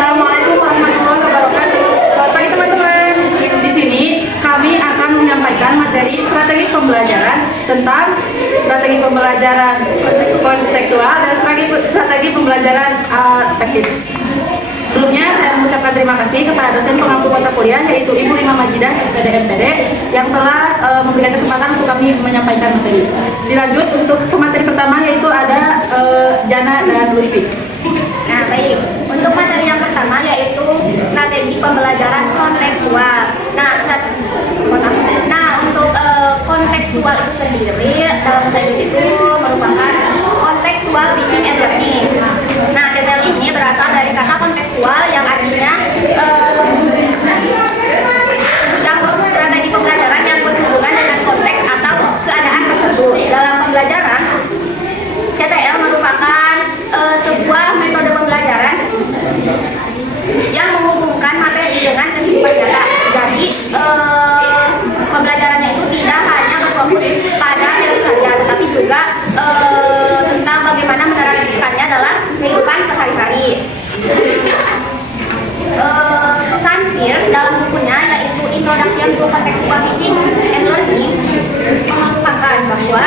Assalamualaikum warahmatullahi wabarakatuh. Selamat pagi teman-teman. Di sini kami akan menyampaikan materi strategi pembelajaran tentang strategi pembelajaran kontekstual dan strategi pembelajaran teknis. Sebelumnya saya mengucapkan terima kasih kepada dosen pengampu mata kuliah yaitu Ibu Rima Majidah SPD MPD yang telah memberikan kesempatan untuk kami menyampaikan materi. Dilanjut untuk pemateri pertama yaitu ada Jana dan Lutfi. Nah baik, untuk materi yang pertama yaitu strategi pembelajaran kontekstual. Untuk kontekstual itu sendiri dalam bahasa Inggris itu merupakan contextual teaching and learning. Nah, detail ini berasal dari kata kontekstual yang artinya strategi pembelajaran yang berhubungan dengan konteks atau keadaan tertentu. Dalam pembelajaran, CTL merupakan sebuah metode pembelajaran yang menghubungkan materi dengan kehidupan nyata. Jadi pembelajarannya itu tidak hanya berfokus pada teori saja, tetapi juga tentang bagaimana menerapkannya dalam kehidupan sehari-hari. Susan Sears dalam bukunya yaitu Introduction to Contextual Teaching and Learning mengungkapkan bahwa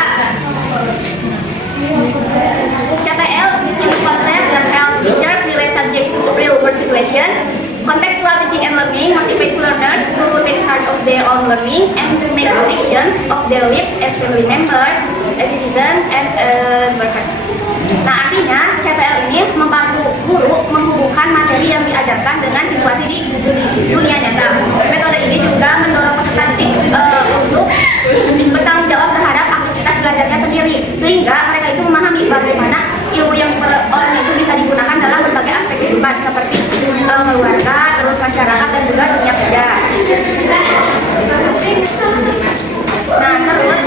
CTL is a concept that helps teachers relate subject to real world situations. Contextual teaching and learning motivates learners to take charge of their own learning and to make connections of their lives as family members, as citizens, and as workers. Nah, artinya CTL ini membantu guru menghubungkan materi yang diajarkan dengan situasi di dunia nyata. Metode ini juga mendorong peserta didik untuk bertanggung jawab terhadap aktivitas belajarnya sendiri, sehingga mereka itu memahami bagaimana ilmu yang diperoleh itu bisa digunakan dalam berbagai aspek kehidupan seperti keluarga, terus masyarakat dan juga dunia kerja. Nah, terus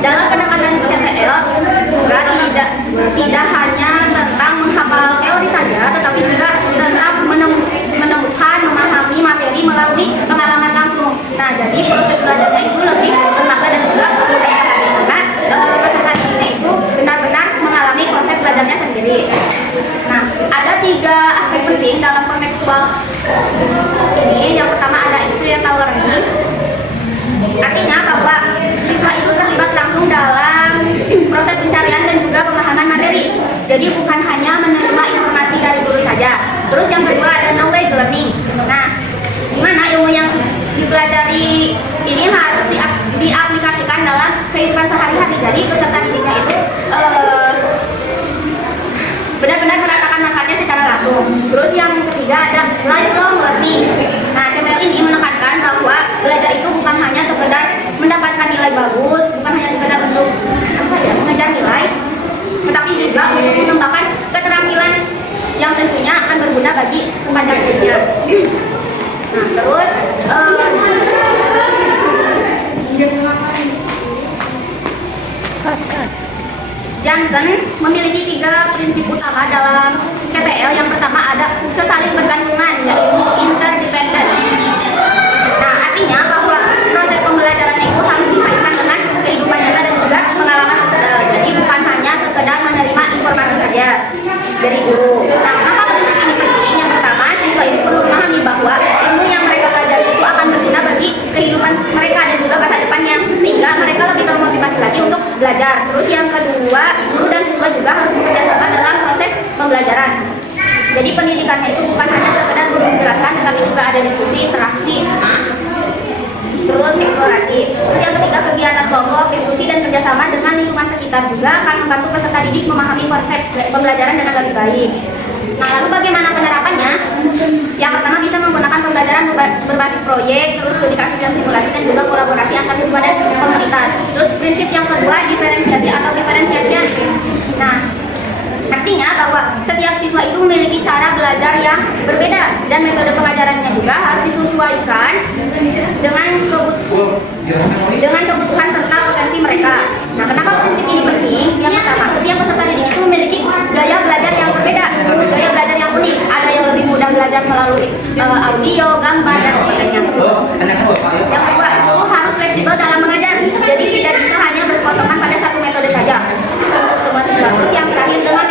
dalam pendekatan CTL juga tidak hanya tentang menghafal teori saja, tetapi juga tentang menemukan, memahami materi melalui pengalaman langsung. Nah, jadi proses belajarnya itu lebih tertata dan juga mudah dipahami karena peserta didiknya itu benar-benar mengalami proses belajarnya sendiri. Nah, ada 3 aspek penting dalam kontekstual ini. Yang pertama ada experiential learning. Artinya bahwa siswa itu terlibat langsung dalam proses pencarian dan juga pemahaman materi. Jadi bukan hanya menerima informasi dari guru saja. Terus yang kedua ada knowledge learning. Nah, di mana ilmu yang dipelajari ini harus diaplikasikan dalam kehidupan sehari-hari. Jadi peserta didiknya itu benar-benar merasakan manfaatnya secara langsung. Terus yang ketiga ada lifelong learning. Nah, CTL ini menekankan bahwa belajar itu bukan hanya sekedar mendapatkan nilai bagus, bukan hanya sekedar untuk mengejar nilai, tetapi juga untuk mengembangkan keterampilan yang tentunya akan berguna bagi sepanjang hidupnya. Nah, terus Johnson memiliki 3 prinsip utama dalam CTL. Yang pertama ada kesaling bergantungan, yaitu interdependence. Nah, artinya bahwa proses pembelajaran itu harus dikaitkan dengan kehidupan nyata dan juga pengalaman sosial. Jadi bukan hanya sekedar menerima informasi saja dari guru. Nah, kenapa prinsip ini penting? Yang pertama, siswa itu perlu memahami bahwa ilmu yang mereka pelajari itu akan berguna bagi kehidupan mereka dan juga masa depannya, sehingga mereka lebih termotivasi lagi untuk belajar. Terus yang kedua, guru dan siswa juga harus bekerjasama dalam proses pembelajaran. Jadi pendidikannya itu bukan hanya sekedar guru menjelaskan, tetapi juga ada diskusi, interaksi, terus eksplorasi. Terus yang ketiga, kegiatan kelompok, diskusi dan kerjasama dengan lingkungan sekitar juga akan membantu peserta didik memahami konsep pembelajaran dengan lebih baik. Nah, lalu bagaimana penerapannya? Yang pertama bisa menggunakan pembelajaran berbasis proyek, terus studi kasus dan simulasi, dan juga kolaborasi antar siswa dan komunitas. Terus prinsip yang kedua, diferensiasi atau differentiation. Nah, artinya bahwa setiap siswa itu memiliki cara belajar yang berbeda dan metode pengajarannya juga harus disesuaikan dengan kebutuhan serta potensi mereka. Nah, kenapa prinsip ini penting? Yang pertama, setiap peserta didik itu memiliki gaya belajar yang berbeda, gaya belajar yang unik. Ada yang lebih mudah belajar melalui audio, gambar, dan sebagainya. Yang kedua, itu harus fleksibel dalam mengajar. Jadi tidak bisa hanya berpotongan pada satu metode saja. Semua siswa. Terus yang terakhir, dengan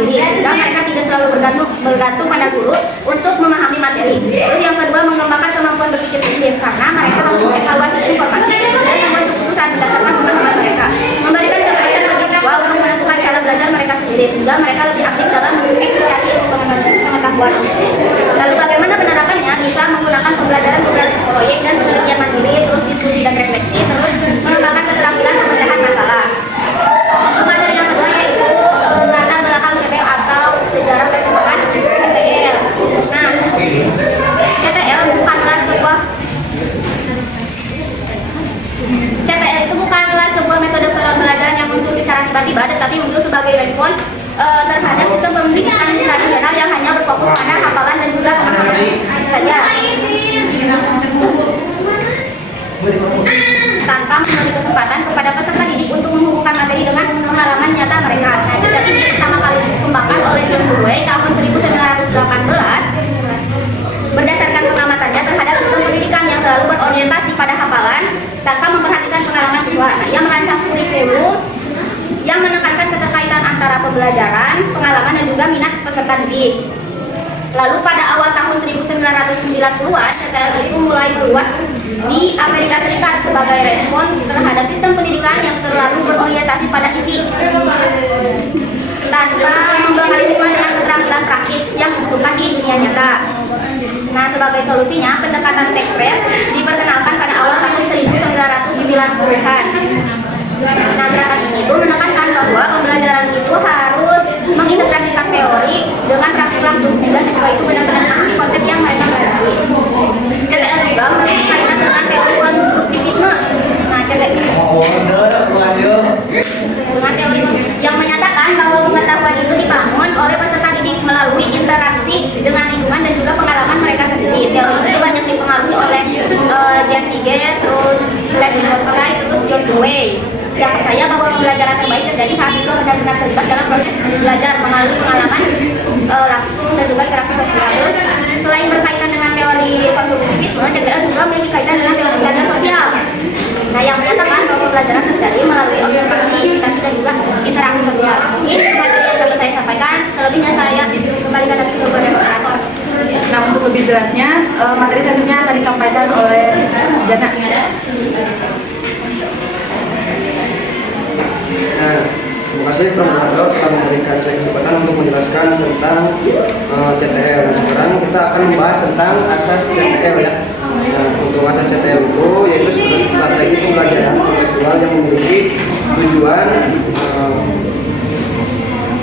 mandiri sehingga mereka tidak selalu bergantung pada guru untuk memahami materi. Terus yang kedua, mengembangkan kemampuan berpikir kritis karena mereka harus mengevaluasi informasi dan membuat keputusan berdasarkan pemahaman mereka. Memberikan kebebasan bagi siswa untuk menentukan cara belajar mereka sendiri sehingga mereka lebih aktif dalam mengeksplorasi ilmu pengetahuan. Lalu bagaimana penerapannya? Bisa menggunakan pembelajaran berbasis proyek dan penelitian mandiri, terus diskusi dan refleksi, terus mengembangkan keterampilan pemecahan masalah. Materi yang kedua yaitu latar belakang CTL atau sejarah perkembangan CTL. Nah, CTL itu bukanlah sebuah metode pembelajaran yang muncul secara tiba-tiba, tetapi muncul sebagai respon terhadap sistem pendidikan tradisional yang hanya berfokus pada hafalan dan juga pemahaman saja, tanpa memberi kesempatan kepada peserta didik untuk menghubungkan materi dengan pengalaman nyata mereka. Nah, CTL ini pertama kali dikembangkan oleh John Dewey tahun 1918 berdasarkan pengamatannya terhadap sistem pendidikan yang selalu berorientasi pada hafalan tanpa memperhatikan pengalaman siswa. Nah, ia merancang kurikulum yang menekankan keterkaitan antara pembelajaran, pengalaman, dan juga minat peserta didik. Lalu pada awal tahun 1990-an, CTL itu mulai meluas di Amerika Serikat sebagai respon terhadap sistem pendidikan yang terlalu berorientasi pada isi tanpa membekali siswa dengan keterampilan praktis yang dibutuhkan di dunia nyata. Nah, sebagai solusinya, pendekatan tech prep diperkenalkan pada awal tahun 1990-an. Nah, gerakan ini itu menekankan bahwa pembelajaran itu harus mengintegrasikan teori dengan praktik langsung sehingga siswa itu benar-benar memahami konsep yang mereka pelajari. CTL juga memiliki kaitan dengan teori konstruktivisme. Nah, CTL dengan teori yang menyatakan bahwa pengetahuan itu dibangun oleh peserta didik melalui interaksi dengan lingkungan dan juga pengalaman mereka sendiri. Teori itu banyak dipengaruhi oleh Jan Piaget, terus Levi Strauss, terus John Dewey, yang percaya bahwa pembelajaran terbaik terjadi saat siswa benar-benar terlibat dalam proses belajar melalui pengalaman langsung dan juga interaksi sosial. Terus selain berkaitan dengan teori konstruktivisme, CTL juga memiliki kaitan dengan teori belajar sosial. Nah, yang menyatakan bahwa pembelajaran terjadi melalui observasi, imitasi, dan juga interaksi sosial. Ini materi yang dapat saya sampaikan. Selebihnya saya kembalikan lagi ke moderator. Nah, untuk lebih jelasnya, materi selanjutnya akan disampaikan oleh Jana. Nah, terima kasih Prof. Moderator telah memberikan saya kesempatan untuk menjelaskan tentang CTL. Nah, sekarang kita akan membahas tentang asas CTL ya. Nah, untuk asas CTL itu yaitu strategi pembelajaran kontekstual yang memiliki tujuan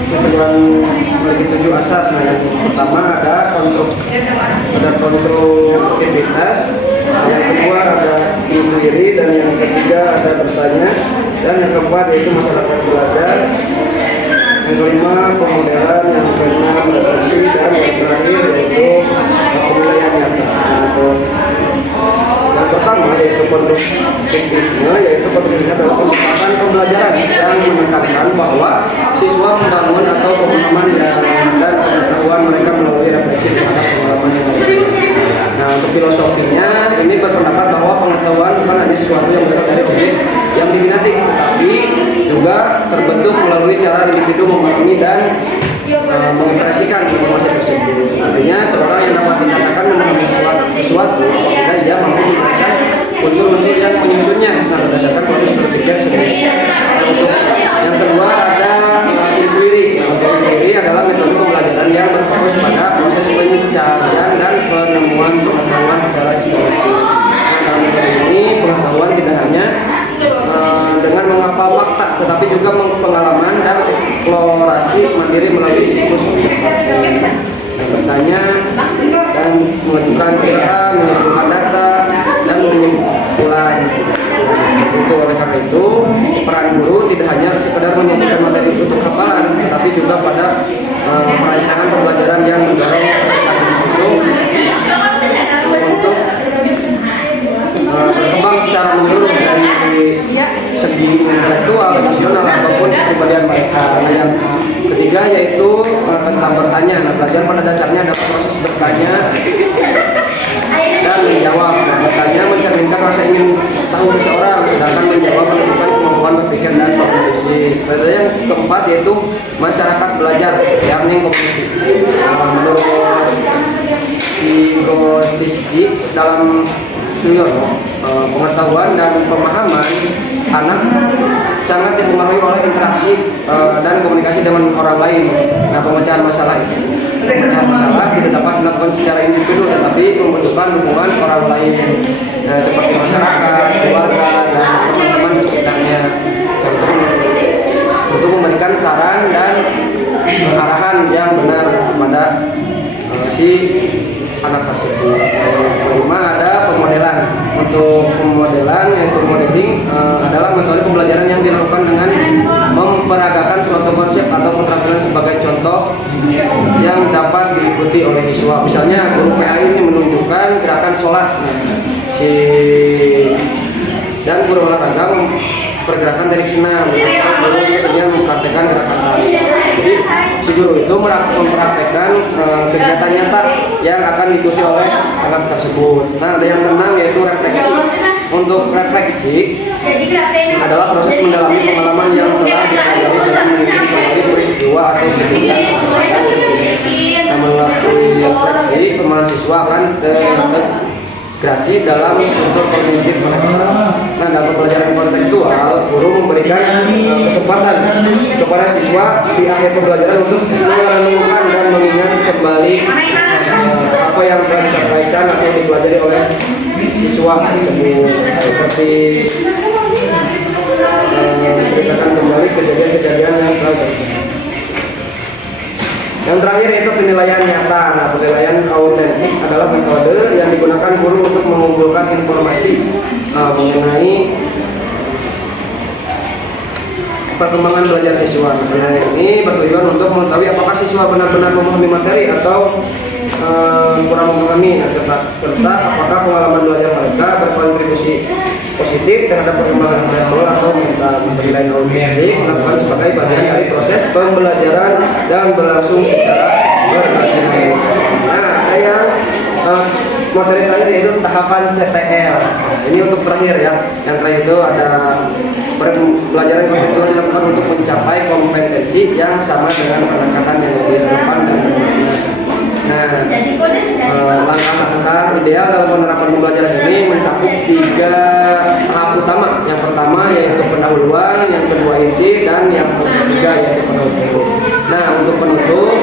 memiliki 7 asas. Nah, yang pertama ada konstruktivitas, yang kedua ada inquiry, dan yang ketiga ada bertanya, dan yang keempat yaitu masyarakat belajar, yang kelima pemodelan, yang keenam refleksi, dan yang terakhir yaitu penilaian nyata. Yang pertama yaitu konstruktivisme, yaitu kontribusi dalam pengembangan pembelajaran yang menekankan bahwa siswa membangun atau pemahaman dan pengetahuan mereka melalui refleksi terhadap pengalaman yang ada. Nah, untuk filosofinya ini berpendapat bahwa pengetahuan bukan hanya sesuatu yang berasal dari objek yang diminati, tetapi juga terbentuk melalui cara individu memahami dan mengekspresikan informasi tersebut. Artinya seorang yang dapat dikatakan memahami sesuatu dan dia mampu menggunakan unsur-unsur yang menyusunnya berdasarkan proses berpikir sendiri. Yang kedua ada inquiry. Inquiry adalah metode pembelajaran yang berfokus pada proses pencarian dan penemuan pengetahuan secara sistematis. Dalam metode ini pengetahuan tidak hanya dengan menghafal fakta, tetapi juga pengalaman dan eksplorasi mandiri melalui siklus observasi, bertanya dan mengajukan data, mengumpulkan data, dan menyimpulan. Itu oleh karena itu peran guru tidak hanya sekedar menyampaikan materi untuk hafalan, tetapi juga pada perancangan pembelajaran yang mendorong peserta itu untuk berkembang secara menyeluruh dari segi intelektual, emosional, ataupun kepribadian mereka. Nah, yang ketiga yaitu tentang bertanya. Nah, belajar pada dasarnya adalah proses bertanya dan menjawab. Nah, bertanya mencerminkan rasa ingin tahu seseorang, sedangkan menjawab menunjukkan kemampuan berpikir dan analisis. Yang keempat yaitu masyarakat belajar, ya, Tisci dalam Suyono, pengetahuan dan pemahaman anak sangat dipengaruhi oleh interaksi dan komunikasi dengan orang lain. Nah, pemecahan masalah tidak dapat dilakukan secara individu, tetapi membutuhkan dukungan orang lain, seperti masyarakat, keluarga, dan teman-teman di sekitarnya, untuk memberikan saran dan arahan yang benar kepada si anak tersebut. Yang kelima ada pemodelan. Untuk pemodelan yaitu modeling adalah metode pembelajaran yang dilakukan dengan memperagakan suatu konsep atau keterampilan sebagai contoh yang dapat diikuti oleh siswa. Misalnya guru PA ini menunjukkan gerakan sholat, dan guru olahraga pergerakan dari senam, guru biasanya mempraktekkan gerakan tari. Jadi si guru itu mempraktekkan kegiatan nyata yang akan diikuti oleh anak tersebut. Nah, ada yang keenam yaitu refleksi. Untuk refleksi adalah proses mendalami pengalaman yang telah dipelajari dengan mengikuti kembali peristiwa atau kejadian. Nah, melalui refleksi, mahasiswa akan terintegrasi dalam bentuk kognitif mereka. Nah, dalam pembelajaran kontekstual, guru memberikan kesempatan kepada siswa di akhir pembelajaran untuk merenungkan dan mengingat kembali apa yang telah disampaikan atau dipelajari oleh siswa tersebut, seperti menceritakan kembali kejadian-kejadian yang telah terjadi. Yang terakhir itu penilaian nyata. Nah, penilaian autentik adalah metode yang digunakan guru untuk mengumpulkan informasi mengenai perkembangan belajar siswa. Penilaian ini bertujuan untuk mengetahui apakah siswa benar-benar memahami materi atau kurang memahami, serta apakah pengalaman belajar mereka berkontribusi positif terhadap perkembangan intelektual atau mental. Penilaian autentik dilakukan sebagai bagian dari proses pembelajaran dan berlangsung secara berkesinambungan. Nah, ada yang materi terakhir yaitu tahapan CTL. Nah, ini untuk terakhir ya. Yang terakhir itu ada pembelajaran kontekstual dilakukan untuk mencapai kompetensi yang sama dengan pendekatan yang lebih relevan dan bermanfaat. Nah, langkah-langkah ideal dalam penerapan pembelajaran ini mencakup 3 tahap utama. Yang pertama yaitu pendahuluan, yang kedua inti, dan yang ketiga yaitu penutup. Nah, untuk pendahuluan,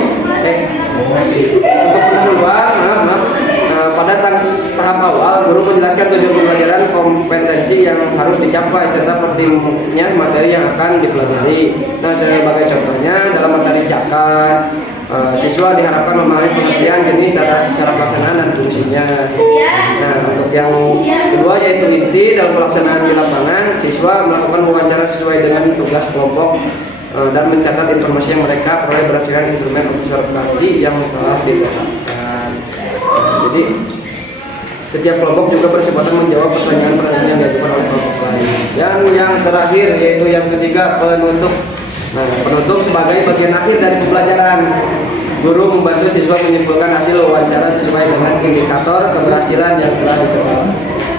pada tahap awal guru menjelaskan tujuan pembelajaran, kompetensi yang harus dicapai, serta pentingnya materi yang akan dipelajari. Nah, sebagai contohnya dalam materi cakat, siswa diharapkan memahami pengertian, jenis, cara pelaksanaan dan fungsinya. Nah, untuk yang kedua yaitu inti, dalam pelaksanaan di lapangan, siswa melakukan wawancara sesuai dengan tugas kelompok dan mencatat informasi yang mereka peroleh berdasarkan instrumen observasi yang telah ditetapkan. Jadi setiap kelompok juga bersempatan menjawab pertanyaan-pertanyaan yang diajukan oleh kelompok lain. Yang terakhir yaitu yang ketiga, penutup. Nah, penutup sebagai bagian akhir dari pembelajaran. Guru membantu siswa menyimpulkan hasil wawancara sesuai dengan indikator keberhasilan yang telah ditetapkan.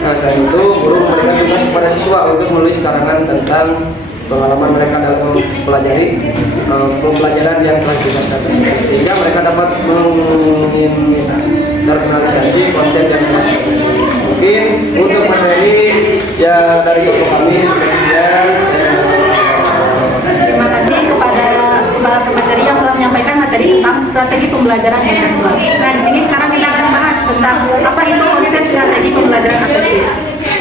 Nah, selain itu, guru memberikan tugas kepada siswa untuk menulis karangan tentang pengalaman mereka dalam mempelajari pembelajaran yang telah ditetapkan tersebut, sehingga mereka dapat menginternalisasi konsep yang telah. Mungkin untuk materi ya dari kelompok kami sekian. Terima kasih kepada kepala pemateri yang telah menyampaikan materi tentang strategi pembelajaran kontekstual. Nah, di sini sekarang kita akan bahas tentang apa itu konsep strategi pembelajaran afektif.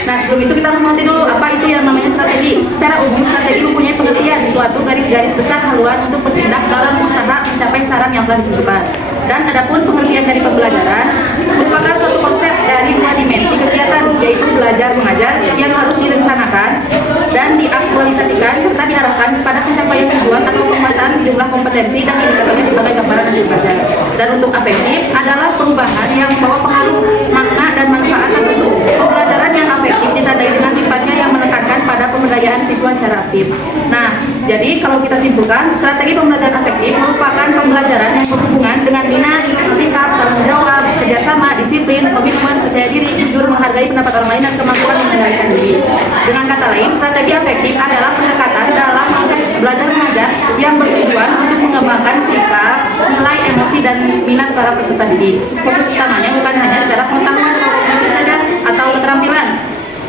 Nah, sebelum itu kita harus mengerti dulu apa itu yang namanya strategi. Secara umum, strategi mempunyai pengertian suatu garis-garis besar haluan untuk bertindak dalam usaha mencapai saran yang telah ditentukan. Dan adapun pengertian dari pembelajaran merupakan suatu konsep dari 2 dimensi kegiatan, yaitu belajar mengajar yang harus direncanakan dan diaktualisasikan serta diarahkan pada pencapaian tujuan atau pemasaran sejumlah kompetensi dan indikatornya sebagai gambaran hasil belajar. Dan untuk afektif adalah perubahan yang membawa pengaruh makna dan manfaat tertentu. Pembelajaran yang afektif ditandai dengan sifatnya yang menekankan pada pemberdayaan siswa secara aktif. Nah, jadi kalau kita simpulkan, strategi pembelajaran afektif merupakan pembelajaran yang berhubungan dengan minat, sikap, tanggung jawab, kerjasama, disiplin, komitmen, percaya diri, jujur, menghargai pendapat orang lain, dan kemampuan mengendalikan diri. Dengan kata lain, strategi afektif adalah pendekatan dalam proses belajar mengajar yang bertujuan untuk mengembangkan sikap, nilai emosi dan minat para peserta didik. Fokus utamanya bukan hanya secara pengetahuan atau kognitif saja atau keterampilan,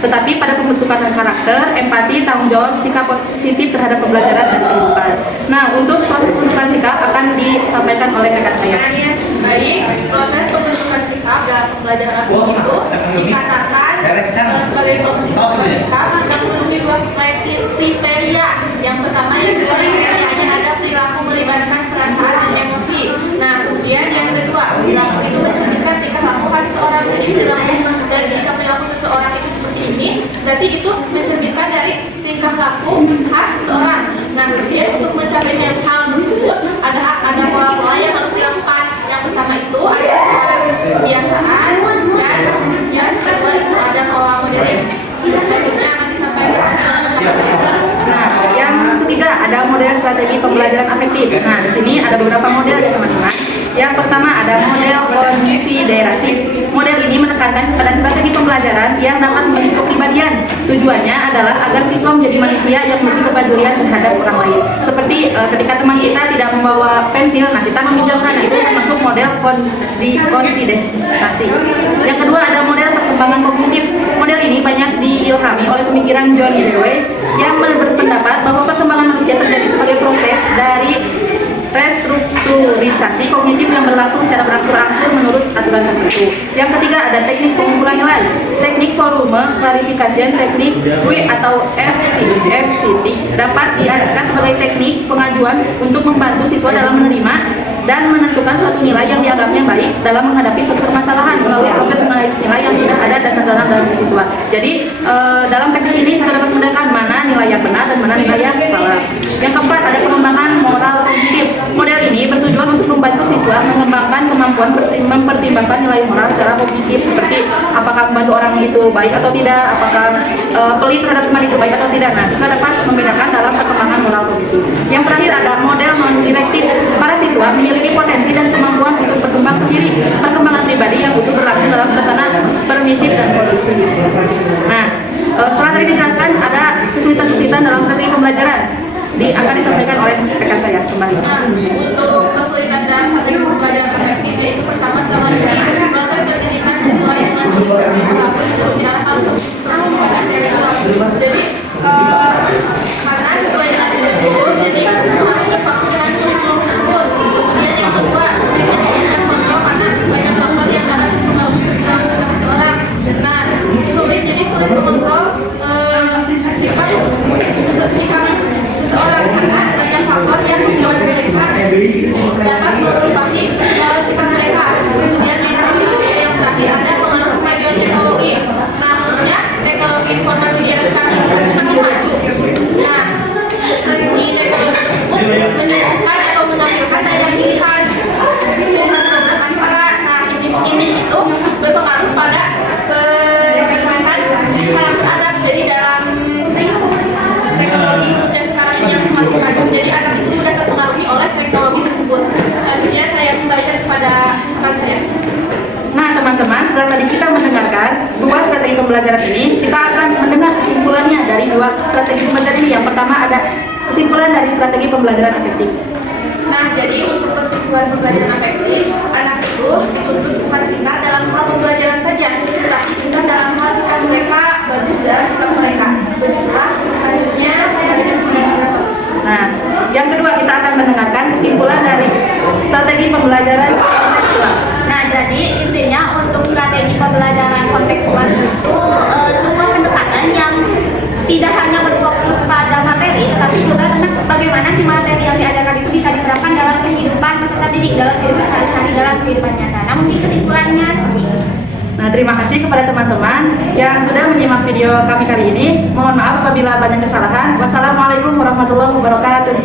tetapi pada pembentukan karakter, empati, tanggung jawab, sikap positif terhadap pembelajaran dan kehidupan. Nah, untuk proses pembentukan sikap akan disampaikan oleh rekan saya. Baik, proses pembentukan sikap dalam pembelajaran afektif itu dikatakan sebagai proses pembentukan sikap yang memenuhi dua kriteria. Yang pertama yang kriterianya ada perilaku melibatkan perasaan dan emosi. Nah, kemudian yang kedua, perilaku itu mencerminkan tingkah laku khas seseorang. Jadi perilaku dan jika perilaku seseorang itu seperti ini, berarti itu mencerminkan dari tingkah laku khas seseorang. Nah, kemudian untuk mencapai hal tersebut ada pola-pola yang harus dilakukan. Yang pertama itu ada pola kebiasaan dan yang kedua itu ada pola modeling. Selanjutnya akan disampaikan Nah, yang ketiga ada model strategi pembelajaran afektif. Nah, di sini ada beberapa model ya teman-teman. Yang pertama ada model konsiderasi. Model ini menekankan pada strategi pembelajaran yang dapat membentuk kepribadian. Tujuannya adalah agar siswa menjadi manusia yang memiliki kepedulian terhadap orang lain. Seperti ketika teman kita tidak membawa pensil, nah kita meminjamkan, nah, itu termasuk model konsiderasi. Yang kedua ada model perkembangan kognitif. Model ini banyak diilhami oleh pemikiran John Dewey yang berpendapat bahwa perkembangan manusia terjadi sebagai proses dari restrukturisasi kognitif yang berlangsung secara berangsur-angsur menurut aturan tertentu. Yang ketiga ada teknik pengumpulan nilai, teknik volume clarification, teknik W atau FCT dapat diartikan sebagai teknik pengajuan untuk membantu siswa dalam menerima dan menentukan suatu nilai yang dianggapnya baik dalam menghadapi suatu permasalahan melalui proses menganalisis nilai yang sudah ada dan tertanam dalam diri siswa. Jadi dalam teknik ini siswa dapat membedakan mana nilai yang benar dan mana nilai yang salah. Yang keempat ada pengembangan moral kognitif. Model ini bertujuan untuk membantu siswa mengembangkan kemampuan mempertimbangkan nilai moral secara kognitif, seperti apakah membantu orang itu baik atau tidak, apakah pelit terhadap teman itu baik atau tidak. Nah, siswa dapat membedakan dalam perkembangan moral kognitif. Yang terakhir ada model non-direktif. Para siswa memiliki potensi dan kemampuan untuk berkembang sendiri, perkembangan pribadi yang utuh berlangsung dalam suasana permisif dan kondusif. Nah, setelah tadi dijelaskan ada kesulitan-kesulitan dalam strategi pembelajaran akan disampaikan oleh rekan saya kembali. Nah, untuk kesulitan dalam strategi pembelajaran efektif yaitu pertama selama ini proses pendidikan sesuai dengan kurikulum yang berlaku itu diarahkan untuk pembelajaran intelektual. Jadi karena sesuai dengan kurikulum, jadi harus terpakukan kurikulum tersebut. Kemudian yang kedua, sulitnya melakukan kontrol karena banyak faktor yang dapat mempengaruhi seseorang. Nah, sulit mengontrol sikap seseorang karena banyak faktor yang membuat mereka dapat mengubah sikap mereka. Kemudian yang terakhir ada pengaruh kemajuan teknologi. Nah, maksudnya teknologi informasi di era sekarang ini kan semakin maju. Nah, di teknologi tersebut menyuguhkan atau menampilkan banyak pilihan cara. Nah, ini itu berpengaruh pada perkembangan karakter anak. Jadi dalam teknologi khususnya sekarang ini yang semakin maju, jadi anak itu mudah terpengaruhi oleh teknologi tersebut. Selanjutnya saya kembalikan kepada rekan saya. Nah teman-teman, setelah tadi kita mendengarkan dua strategi pembelajaran ini, kita akan mendengar kesimpulannya dari dua strategi pembelajaran ini. Yang pertama ada kesimpulan dari strategi pembelajaran afektif. Nah, jadi untuk kesimpulan pembelajaran afektif, anak itu dituntut bukan pintar dalam hal pembelajaran saja, tetapi pintar dalam hal sikap mereka, bagus dalam sikap mereka. Begitulah untuk selanjutnya saya akan mendengarkan. Nah, yang kedua kita akan mendengarkan kesimpulan dari strategi pembelajaran kontekstual. Nah, jadi intinya untuk strategi pembelajaran kontekstual itu sebuah pendekatan yang tidak hanya berfokus pada materi, tetapi juga tentang bagaimana si materi yang diajarkan itu bisa diterapkan dalam kehidupan peserta didik, dalam kehidupan sehari-hari, dalam kehidupan nyata. Nah, mungkin kesimpulannya seperti itu. Nah, terima kasih kepada teman-teman yang sudah menyimak video kami kali ini. Mohon maaf apabila banyak kesalahan. Wassalamualaikum warahmatullahi wabarakatuh.